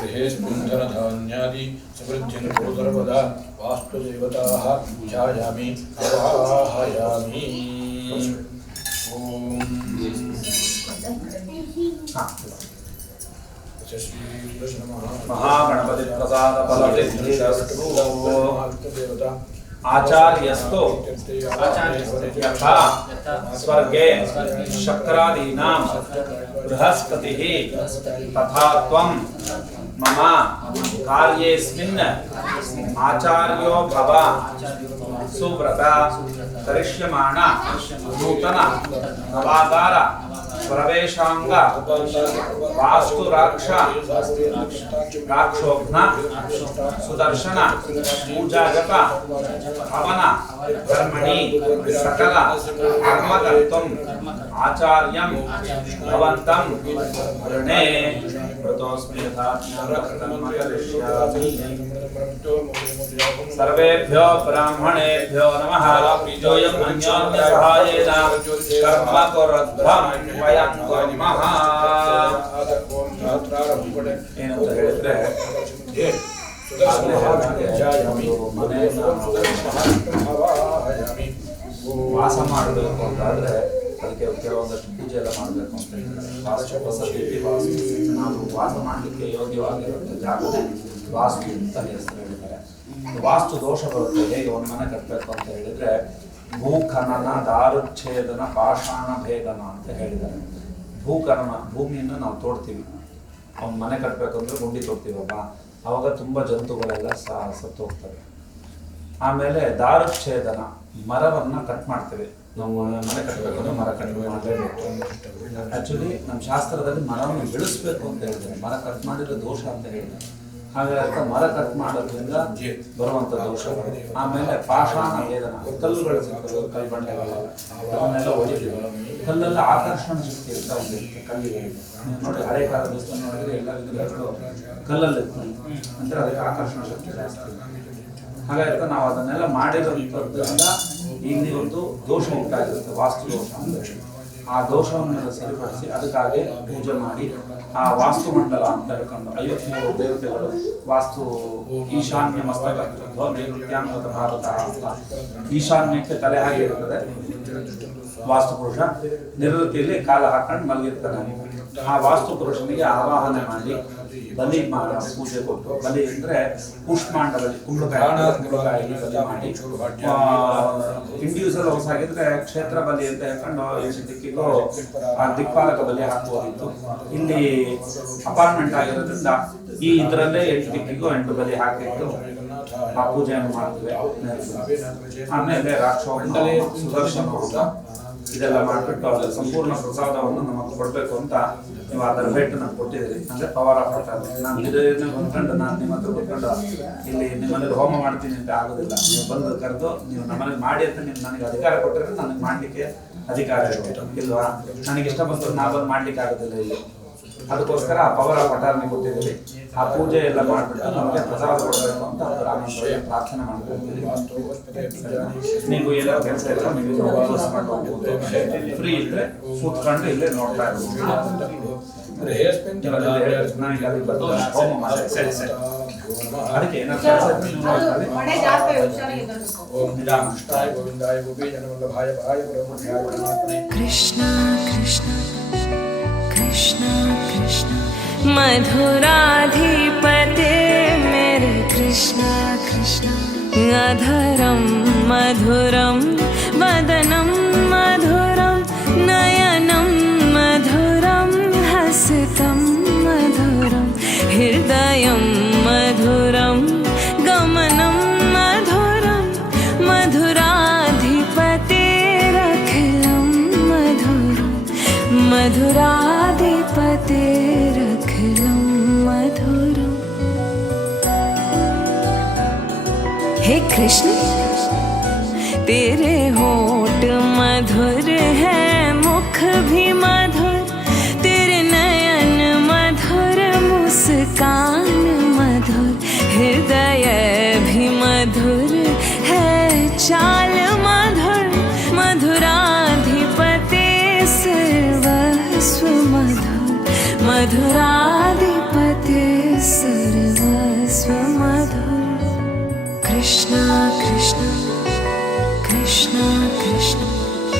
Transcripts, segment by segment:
गृहेस्मिन्धनधान्यादि समृद्धिं कुरु सर्वदा वास्तुदेवताः ध्यायामि आवाहयामि। महागणपति प्रसाद फलसिद्धिरस्तु। आचार्यस्तो यथा स्वर्गे शक्रादीनां बृहस्पतिः तथा त्वं मम कार्येऽस्मिन् आचार्यो भव। सुव्रत करिष्यमाण नूतन नवागार प्रवेशांग वास्तु राक्षोघ्न सुदर्शन पूजा जप हवन कर्मणि सकल कर्म कर्तुम् आचार्यं भवन्तं वृणे व्रतोऽस्मि यथा सर्वेभ्यो ब्राह्मणेभ्यो नमः। जोऽयं अन्योन्य सहायेन कर्म कुर्वध्वं वयं कुर्मः। ಏನಂತ ಹೇಳಿದ್ರೆ ವಾಸ ಮಾಡಬೇಕು ಅಂತಾದ್ರೆ ಅದಕ್ಕೆ ಕೆಲವೊಂದಷ್ಟು ಪೂಜೆ ಎಲ್ಲ ಮಾಡಬೇಕು ಅಂತ ಹೇಳಿದ್ರೆ ನಾವು ವಾಸ ಮಾಡಲಿಕ್ಕೆ ಯೋಗ್ಯವಾಗಿರುತ್ತೆ ಜಾಗನೇ ವಾಸ್ತು ಅಂತ ಹೆಸರು ಹೇಳಿದ್ದಾರೆ. ವಾಸ್ತು ದೋಷ ಬರುತ್ತೆ. ಹೇಗೆ ಒಂದು ಮನೆ ಕಟ್ಟಬೇಕು ಅಂತ ಹೇಳಿದ್ರೆ ಭೂಖನನ ದಾರುಚ್ಛೇದನ ಪಾಷಾಣ ಭೇದನ ಅಂತ ಹೇಳಿದ್ದಾರೆ. ಭೂಖನನ ಭೂಮಿಯನ್ನು ನಾವು ತೋಡ್ತೀವಿ. ಒಂದು ಮನೆ ಕಟ್ಟಬೇಕಂದ್ರೆ ಗುಂಡಿ ತೋಡ್ತೀವಲ್ಲ, ಅವಾಗ ತುಂಬ ಜಂತುಗಳೆಲ್ಲ ಸತ್ತು ಹೋಗ್ತವೆ. ಆಮೇಲೆ ದಾರುಚ್ಛೇದನ ಮರವನ್ನು ಕಟ್ ಮಾಡ್ತೇವೆ. ನಾವು ಮನೆ ಕಟ್ಟಬೇಕಂದ್ರೆ ಮರ ಕಟ್ ಮಾಡಲೇಬೇಕು. ಆ್ಯಕ್ಚುಲಿ ನಮ್ಮ ಶಾಸ್ತ್ರದಲ್ಲಿ ಮರವನ್ನು ಬೆಳೆಸ್ಬೇಕು ಅಂತ ಹೇಳಿದ್ದಾರೆ. ಮರ ಕಟ್ ಮಾಡಿರೋ ದೋಷ ಅಂತ ಹೇಳಿದ್ದಾರೆ. ಹಾಗಾಗಿ ಮರ ಕಟ್ ಮಾಡೋದ್ರಿಂದ ಬರುವಂಥ ದೋಷಗಳು. ಆಮೇಲೆ ಪಾಷಾಣ ಭೇದನ ಕಲ್ಲುಗಳು ಸಿಗ್ತವೆ, ಕಲ್ಲು ಬಂಡೆಗಳು ಅವನ್ನೆಲ್ಲ ಹೊಡಿತೀವಿ. ಕಲ್ಲೆಲ್ಲ ಆಕರ್ಷಣ ಶಕ್ತಿ ಇರ್ತಾ ಒಂದಿರುತ್ತೆ ಕಲ್ಲಿಗೆ. ನೋಡಿ ಹಳೆ ಕಾಲ ದೇವಸ್ಥಾನ ನೋಡಿದ್ರೆ ಎಲ್ಲ ವಿಗ್ರಹಗಳು ಕಲ್ಲಲ್ಲಿ ಇರ್ತವೆ ಅಂದರೆ ಅದಕ್ಕೆ ಆಕರ್ಷಣ ಶಕ್ತಿ ಜಾಸ್ತಿ. ಹಾಗಾಗಿ ನಾವು ಅದನ್ನೆಲ್ಲ ಮಾಡಿರೋದ್ರಿಂದ ಇಲ್ಲಿ ಒಂದು ದೋಷ ಉಂಟಾಗಿರುತ್ತೆ, ವಾಸ್ತು ದೋಷ ಅಂತ ಹೇಳಿ. ಆ ದೋಷವನ್ನೆಲ್ಲ ಸರಿಪಡಿಸಿ ಅದಕ್ಕಾಗಿ ಪೂಜೆ ಮಾಡಿ ಆ ವಾಸ್ತು ಮಂಡಲ ಅಂತ ಹೇಳ್ಕೊಂಡು 53 ದೇವತೆಗಳು ವಾಸ್ತು ಈಶಾನ್ಯ ಮಸ್ತಕ ನೈಋತ್ಯಾಂಗದ ಭಾರತ ಅಂತ ಈಶಾನ್ಯಕ್ಕೆ ತಲೆ ಹಾಗೆ ಇರ್ತದೆ. ವಾಸ್ತು ಪುರುಷ ನಿವೃತ್ತಿಯಲ್ಲಿ ಕಾಲ ಹಾಕೊಂಡು ಮಲಗಿರ್ತಾನೆ. ಆ ವಾಸ್ತು ಪುರುಷನಿಗೆ ಆವಾಹನೆ ಮಾಡಿ ಬಲಿ ಮಾಡಿ ಪೂಜೆ ಕೊಟ್ಟು, ಬಲಿ ಅಂದ್ರೆ ಕೂಷ್ಮಾಂಡ ಬಲಿ, ಕುಂಬಳಕಾಯಿ ಬಲಿ ಮಾಡಿ, ಇಂಡಿವಿಜುವಲ್ ಹೌಸ್ ಆಗಿದ್ರೆ ಕ್ಷೇತ್ರ ಬಲಿ ಅಂತ ಹೇಳ್ಕೊಂಡು 8 ದಿಕ್ಕಿಗೂ ಆ ದಿಕ್ಪಾಲಕ ಬಲಿ ಹಾಕುವುದಿತ್ತು. ಇಲ್ಲಿ ಅಪಾರ್ಟ್ಮೆಂಟ್ ಆಗಿರೋದ್ರಿಂದ ಈ ಇದರಲ್ಲೇ 8 ದಿಕ್ಕಿಗೂ 8 ಬಲಿ ಹಾಕಿತ್ತು ಆ ಪೂಜೆಯನ್ನು ಮಾಡ್ತೇವೆ. ಆಮೇಲೆ ರಾಕ್ಷೋಘ ಸುದರ್ಶನ ಹೋಗ ಇದೆಲ್ಲ ಮಾಡಿಬಿಟ್ಟು ಅದರ ಸಂಪೂರ್ಣ ಪ್ರಸಾದವನ್ನು ನಮಗೆ ಕೊಡಬೇಕು ಅಂತ ನೀವು ಅದರ ಭೇಟಿ ನಾನು ಕೊಟ್ಟಿದ್ದೀರಿ. ಅಂದರೆ ಪವರ್ ಆಫ್ ಅಟಾರ್ನಿ. ನಾನು ಇದನ್ನು ಬಂದ್ಕೊಂಡು ನಾನು ನಿಮ್ಮ ಹತ್ರ ಬಂದ್ಕೊಂಡು ಇಲ್ಲಿ ನಿಮ್ಮನೇಲಿ ಹೋಮ ಮಾಡ್ತೀನಿ ಅಂತ ಆಗೋದಿಲ್ಲ. ನೀವು ಬಂದು ಕರೆದು ನೀವು ನಮ್ಮನೇಲಿ ಮಾಡಿ ಅಂತ ನೀವು ನನಗೆ ಅಧಿಕಾರ ಕೊಟ್ಟರೆ ನನಗೆ ಮಾಡಲಿಕ್ಕೆ ಅಧಿಕಾರ ಇಲ್ವಾ? ನನಗೆ ಇಷ್ಟ ಬಂದು ನಾ ಬಂದು ಮಾಡ್ಲಿಕ್ಕೆ ಆಗೋದಿಲ್ಲ ಇಲ್ಲಿ. ಅದಕ್ಕೋಸ್ಕರ ಆ ಪವರ್ ಆಫ್ ಅಟಾರ್ನಿ ಕೊಟ್ಟಿದ್ದೀರಿ. ಆ ಪೂಜೆ ಎಲ್ಲ ಮಾಡಿಬಿಟ್ಟು ನಮಗೆ ಪ್ರಸಾದ ಕೊಡಬೇಕು ಅಂತ ರಾಮನವರಿಗೆ ಪ್ರಾರ್ಥನೆ ಮಾಡ್ಕೊಳ್ತೀವಿ. ನೀವು ಎಲ್ಲ ಕೆಲಸ ಇಲ್ಲ, ನೀವು ಮಾಡ್ಕೊಂಡು ಫ್ರೀ ಇದ್ರೆ ಕೂತ್ಕೊಂಡು ಇಲ್ಲೇ ನೋಡ್ತಾ ಇರ್ಬೋದು. ನನಗೆ ಅದಕ್ಕೆ ಬಂದು ಹೋಮ ಮಾಡಿ ಸರಿ ಸರಿ ಅದಕ್ಕೆ ಏನಾದ್ರು ಕೆಲಸ ಕೃಷ್ಣ ಕೃಷ್ಣ कृष्ण कृष्ण मधुराधिपते मेरे कृष्ण कृष्ण अधरं मधुरं वदनं मधुरं नयनं मधुरं हसितं मधुरं हृदयं मधुरं गमनं मधुरं मधुराधिपतेरखिलं मधुरं मधुराधिपतेरखिलं मधुरम्। हे कृष्ण तेरे होठ मधुर है, मुख भी मधुर, तेरे नयन मधुर, मुझ मधुराधिपते सर्वस्व मधुर कृष्ण कृष्ण कृष्ण कृष्ण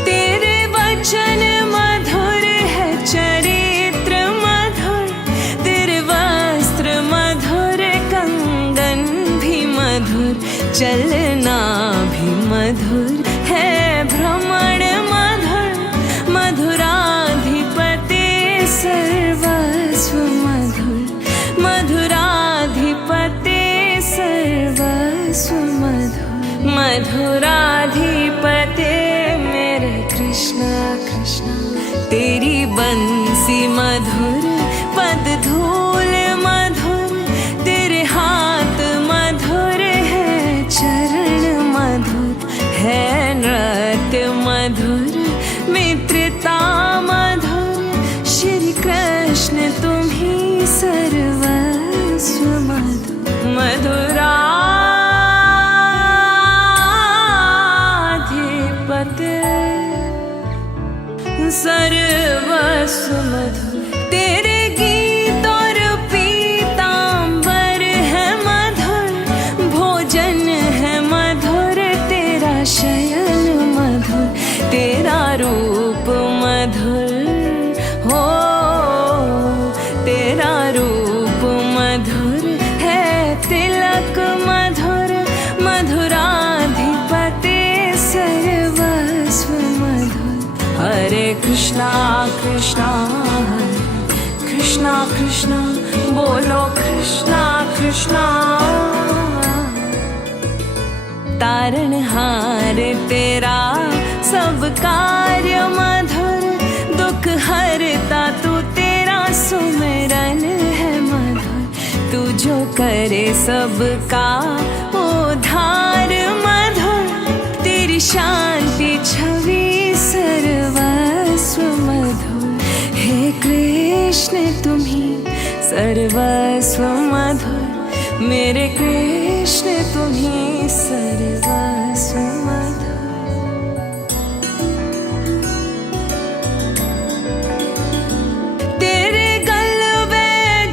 तेरे वचन मधुर है चरित्र मधुर तेरे वस्त्र मधुर कंगन भी मधुर चलना भी मधुर है भ्रमण मधुर मधुराधिपते सर्वस्व मधुर मधुराधिपते सर्वस्व मधुर मधुराधिपते मेरे कृष्ण कृष्ण तेरी बंसी मधुर पद धूल मधुर तेरे हाथ मधुर है चरण मधुर है नृत्य मधुर मित्रता मधुर श्री कृष्ण तुम ही सर्वस्व मधुर मधुराधिपते सर्वस्व मधुर तेरे गीत और पीतांबर है मधुर भोजन है मधुर तेरा शयन मधुर तेरा रूप मधुर हो तेरा रूप मधुर है तिलक मधुर मधुराधिपते सर्वस्व मधुर हरे कृष्णा कृष्णा कृष्णा कृष्णा बोलो कृष्णा कृष्णा तारनहार तेरा सब कार्य मधुर दुख हरता तू तेरा सुमिरन है मधुर तू जो करे सबका उद्धार मधुर तेरी शांति छवि सर्वस्व मधुर हे कृष्ण तुम ही सर्वस्व मधुर मेरे कृष्ण तुम ही सर्वस्व मधुर तेरे गलबे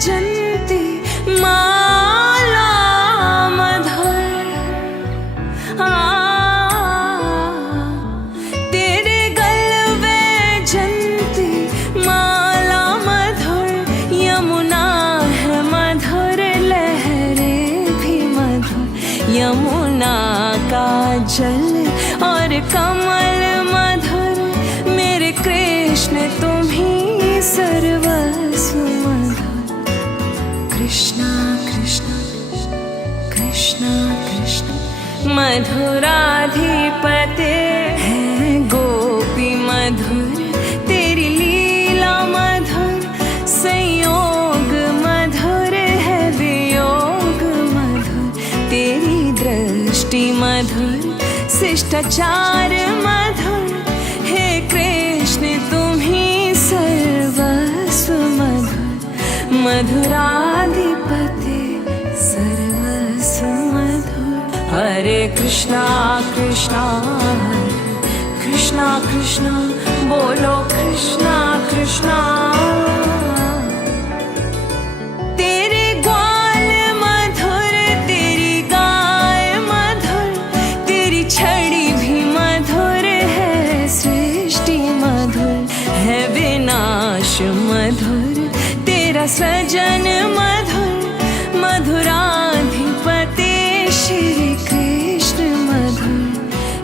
जंती माला मधुर तेरे गलबे जंती माला मधुर यमुना है मधुर लहरे भी मधुर यमुना का जल और कमल मधुर मेरे कृष्ण तुम ही सर्वस्व मधुर कृष्णा कृष्ण कृष्ण कृष्ण मधुराधिपते है गोपी मधुर तेरी लीला मधुर संयोग मधुर है वियोग मधुर तेरी दृष्टि मधुर शिष्टाचार मधुर हे कृष्ण तुम ही सर्वस्व मधुर मधुराधिपते सर्वस्व मधुर हरे कृष्णा कृष्णा कृष्णा कृष्णा बोलो कृष्णा कृष्णा तेरे ग्वाल मधुर तेरी गाय मधुर तेरी छड़ी भी मधुर है सृष्टि मधुर है विनाश मधुर तेरा सृजन मधुर मधुराधिपते श्री कृष्ण मधुर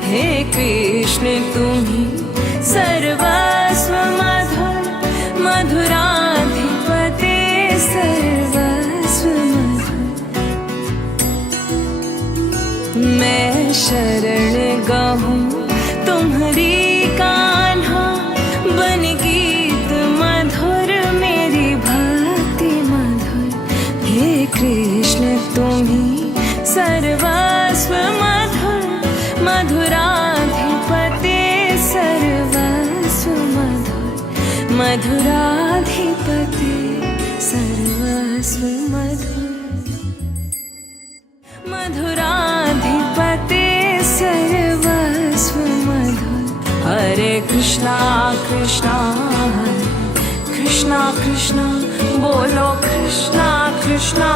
हे कृष्ण तुम ही सर्वस्व मधुर मधुराधिपते सर्वस्व मधुर मैं शरण गहूँ तुम्हारी कान्हा बन गीत मधुर मेरी भक्ति मधुर हे कृष्ण तुम ही सर्वस्व मधुर मधुराधिपते सर्वस्व मधुर मधुराधिपते सर्वस्व मधुर मधुराधिपते सर्वस्व मधुर हरे कृष्णा कृष्णा कृष्णा कृष्णा बोलो कृष्णा कृष्णा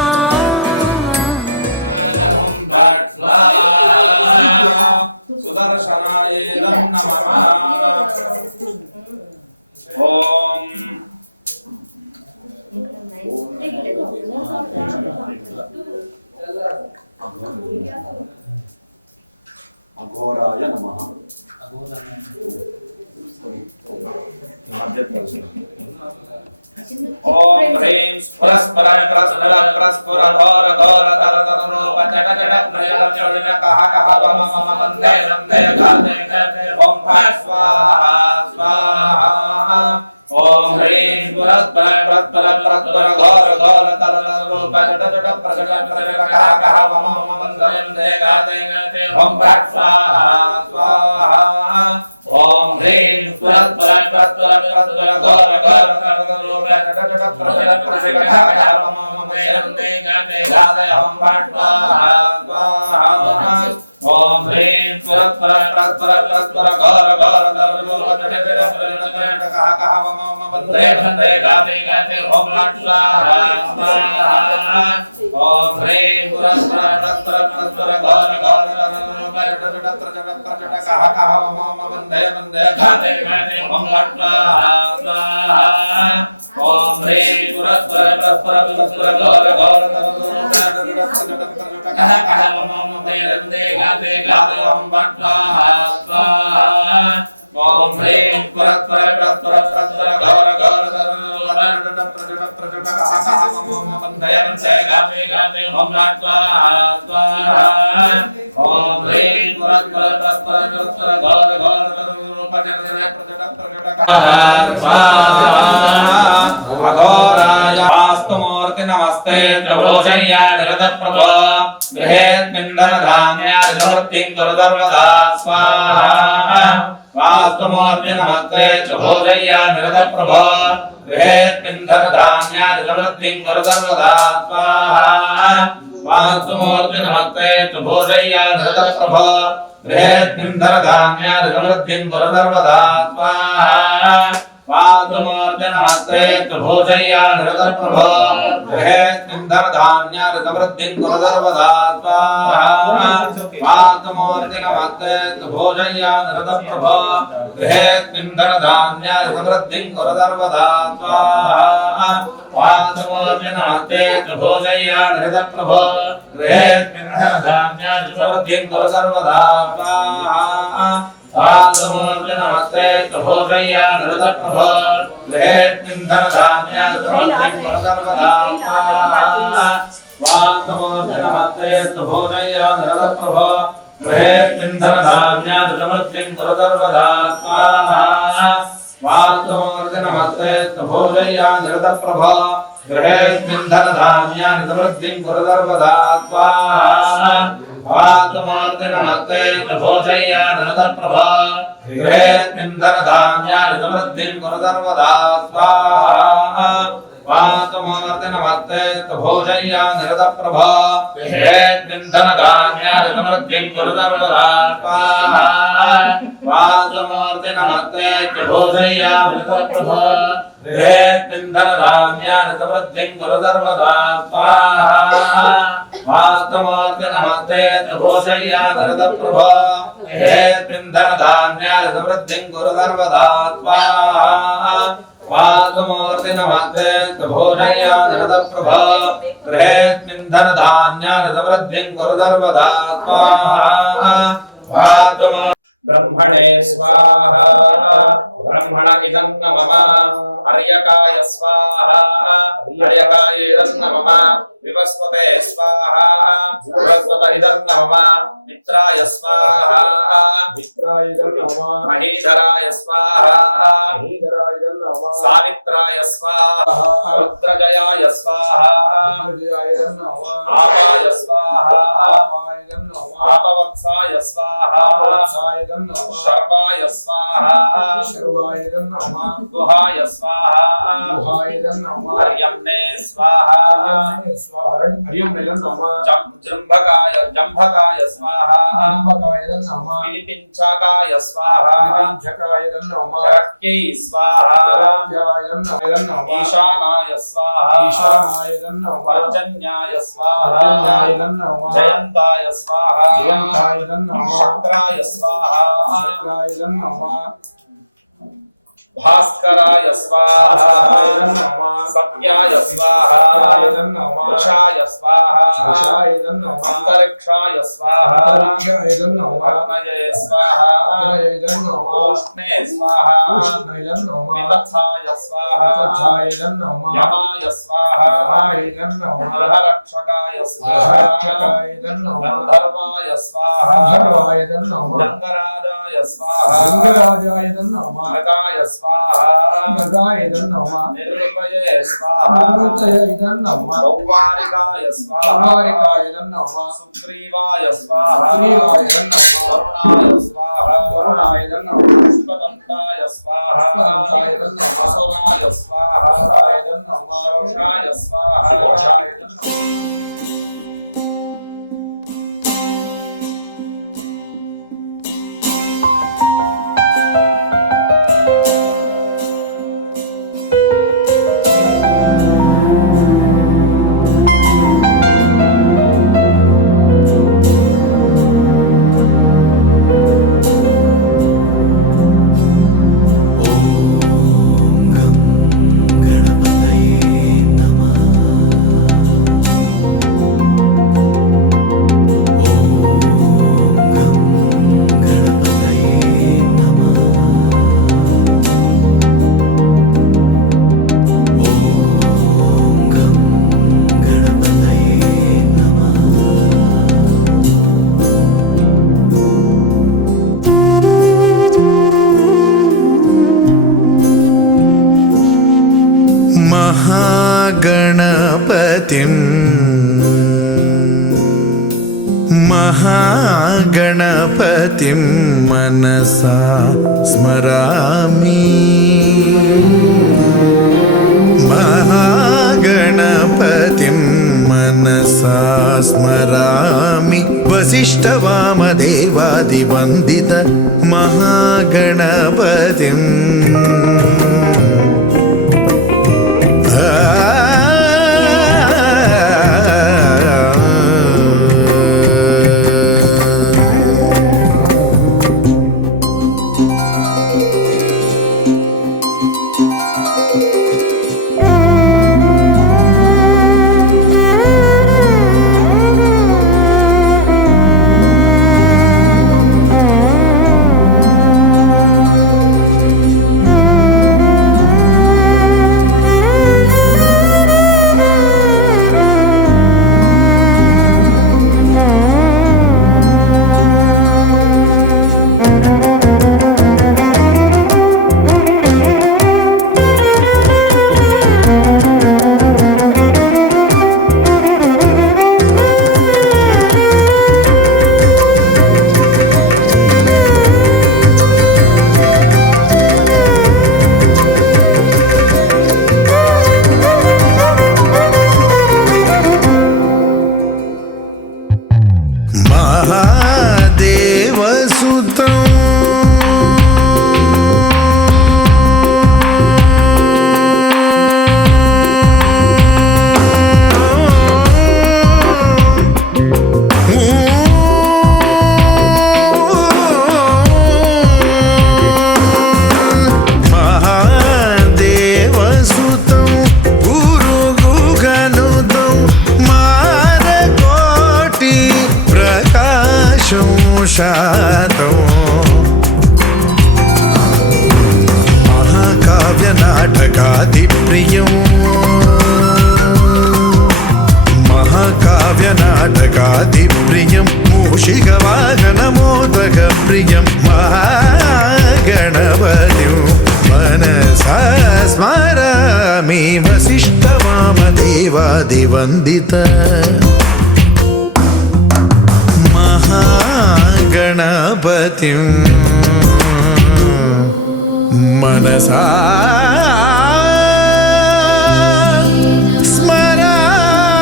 ओम भट स्वाहा सुदर्शनाय नमः ओम अघोराय नमः ओम ह्रीं स्फुरस्फुर प्रस्फुर प्रस्फुर घोर घोर तर तर रूप जट जट प्रजट चरण कहा कहा मम मम वंदे वंदे गाते गाते ओम भट स्वाहा स्वाहा ओम ह्रीं स्फुरस्फुर प्रस्फुर प्रस्फुर घोर घोर तर तर रूप जट जट प्रजट चरण कहा कहा मम मम वंदे वंदे गाते गाते ओम भट स्वाहा स्वाहा ओम ह्रीं स्फुरस्फुर प्रस्फुर प्रस्फुर घोर घोर तर तर रूप जट जट प्रजट प्रजट कहा कहा मम मम वंदे वंदे गाते गाते ओम भट स्वाहा स्वाहा ओम ह्रीं स्फुरस्फुर प्रस्फुर प्रस्फुर घोर घोर तर रूप जट जट प्रजट प्रजट कहा कहा मम मम वंदे वंदे गाते गाते ओम भट स्वाहा स्वाहा ओम ह्रीं स्फुरस्फुर प्रस्फुर प्रस्फुर घोर घोर तर रूप जट जट प्रजट प्रजट कहा कहा मम मम वंदे वंदे गाते गाते ओम भट स्वाहा स्वाहा ओम ह्रीं स्फुरस्फुर प्रस्फुर प्रस्फुर घोर घोर तर रूप जट जट प्रजट प्रजट कहा कहा मम मम वंदे वंदे गाते गाते ओम भट स्वाहा स्वाहा ओम ह्रीं स्फुरस्फुर प्रस्फुर प्रस्फुर घोर घोर तर रूप जट जट प्रजट प्रजट कहा कहा मम मम वंदे वंदे गाते गाते ओम भट स्वाहा स्वाहा ओम ह्रीं स्फुरस्फुर प्रस्फुर प्रस्फुर घोर घोर तर रूप जट जट प्रजट प्रजट कहा स्वाहा अघोराय वास्तुमूर्ति नमस्ते प्रभोषय्या निरत प्रभो गृहेऽस्मिन्दन धान्यादिवृत्तिं कुरु सर्वदा स्वाहा वास्तुमूर्ति नमस्ते प्रभोषय्या निरत प्रभो गृहेऽस्मिन्दन धान्यादिवृत्तिं कुरु सर्वदा स्वाहा वास्तुमूर्ति नमस्ते प्रभोषय्या निरत प्रभो गृहेऽस्मिन्दन धान्यादिवृत्तिं कुरु सर्वदा स्वाहा वास्तुमूर्ति नमस्ते प्रभोषय्या निरत प्रभो गृहेऽस्मिन्दन धान्यादिवृत्तिं कुरु सर्वदा स्वाहा वास्तुमूर्ति नमस्ते प्रभोषय्या निरत प्रभो गृहेऽस्मिन्दन धान्यादिवृत्तिं कुरु सर्वदा स्वाहा वास्तुमूर्ति नमस्ते प्रभोषय्या निरत प्रभो गृहेऽस्मिन्दन धान्यादिवृत्तिं कुरु सर्वदा स्वाहा वास्तुमूर्ति नमस्ते प्रभोषय्या निरत प्रभो गृहेऽस्मिन्दन धान्यादिवृत्तिं कुरु सर्वदा स्वाहा वास्तुमूर्ति नमस्ते प्रभोषय्या निरत प्रभो गृहेऽस्मिन्दन धान्यादिवृत्तिं कुरु सर्वदा स्वाहा वास्तुमूर्ति नमस्ते प्रभोषय्या निरत प्रभो गृहेऽस्मिन्दन धान्यादिवृत्तिं कुरु सर्वदा स्वाहा वास्तुमूर्ति नमस्ते प्रभोषय्या निरत प्रभो गृहेऽस्मिन्दन धान्यादिवृत्तिं कुरु सर्वदा स्वाहा वास्तुमूर्ति नमस्ते प्रभोषय्या निरत प्रभो गृहेऽस्मिन्दन धान्यादिवृत्तिं कुरु सर्वदा स्वाहा वास्तुमूर्ति नमस्ते प्रभोषय्या निरत प्रभो गृहेऽस्मिन्दन धान्यादिवृत्तिं कुरु सर्वदा स्वाहा वास्तुमूर्ति नमस्ते प्रभोषय्या निरत प्रभो गृहेऽस्मिन्दन धान्यादिवृत्तिं कुरु सर्वदा स्वाहा वास्तुमूर्ति नमस्ते प्रभोषय्या निरत प्रभो गृहेऽस्मिन्दन धान्यादिवृत्तिं कुरु सर्वदा स्वाहा ब्रह्मणे स्वाहा ब्रह्मण इदं नमः अर्यकाय स्वाहा अर्यकाय इदं नमः विवस्वते स्वाहा विवस्वत इदं नमः मित्राय स्वाहा मित्राय इदं नमः महीधराय स्वाहा महीधराय इदं नमः सावित्राय स्वाहा रुद्रजयाय स्वाहा रुद्रजयाय इदं नमः आवाय स्वाहा आवाय आपवत्साय स्वाहा शर्वाय स्वाहा दुहाय स्वाहा हर्यम्ने स्वाहा जम्भकाय स्वाहा पिलिपिञ्चाकाय स्वाहा शरक्यै स्वाहा ईशानाय स्वाहा पर्जन्याय स्वाहा जयन्ताय स्वाहा शक्राय स्वाहा भास्कराय स्वाहा सत्याय स्वाहा वृषाय स्वाहा अंतरिक्षाय स्वाहा अग्नये स्वाहा उष्णे स्वाहा विदथाय स्वाहा यमाय स्वाहा गृहरक्षकाय स्वाहा गन्धर्वाय स्वाहा गन्धराजाय स्वाहा मृगाय स्वाहा निर्वृतये स्वाहा सौवारिकाय स्वाहा सुग्रीवाय स्वाहा वरुणाय स्वाहा पुष्पदन्ताय स्वाहा असुराय स्वाहा शोषाय स्वाहा महागणपतिं मनसा स्मरामि महागणपतिं मनसा स्मरामि वसिष्ठवामदेवादिवन्दित महागणपतिम् वसिष्ठवामदेवादिवन्दित गणपतिं मनसा स्मरामि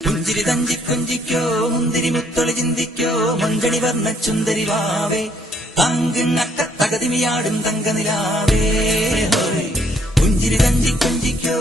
പുഞ്ചിരി തഞ്ചി കൊഞ്ചിക്കോ മുന്തിരി മുത്തൊളി ചിന്തിക്കോ മഞ്ചണി വർണ്ണ ചുന്ദരി വാവേ തങ്കത്തകതിമിയാടും തങ്കനിലാവേ പുഞ്ചിരി തഞ്ചി കൊഞ്ചിക്കോ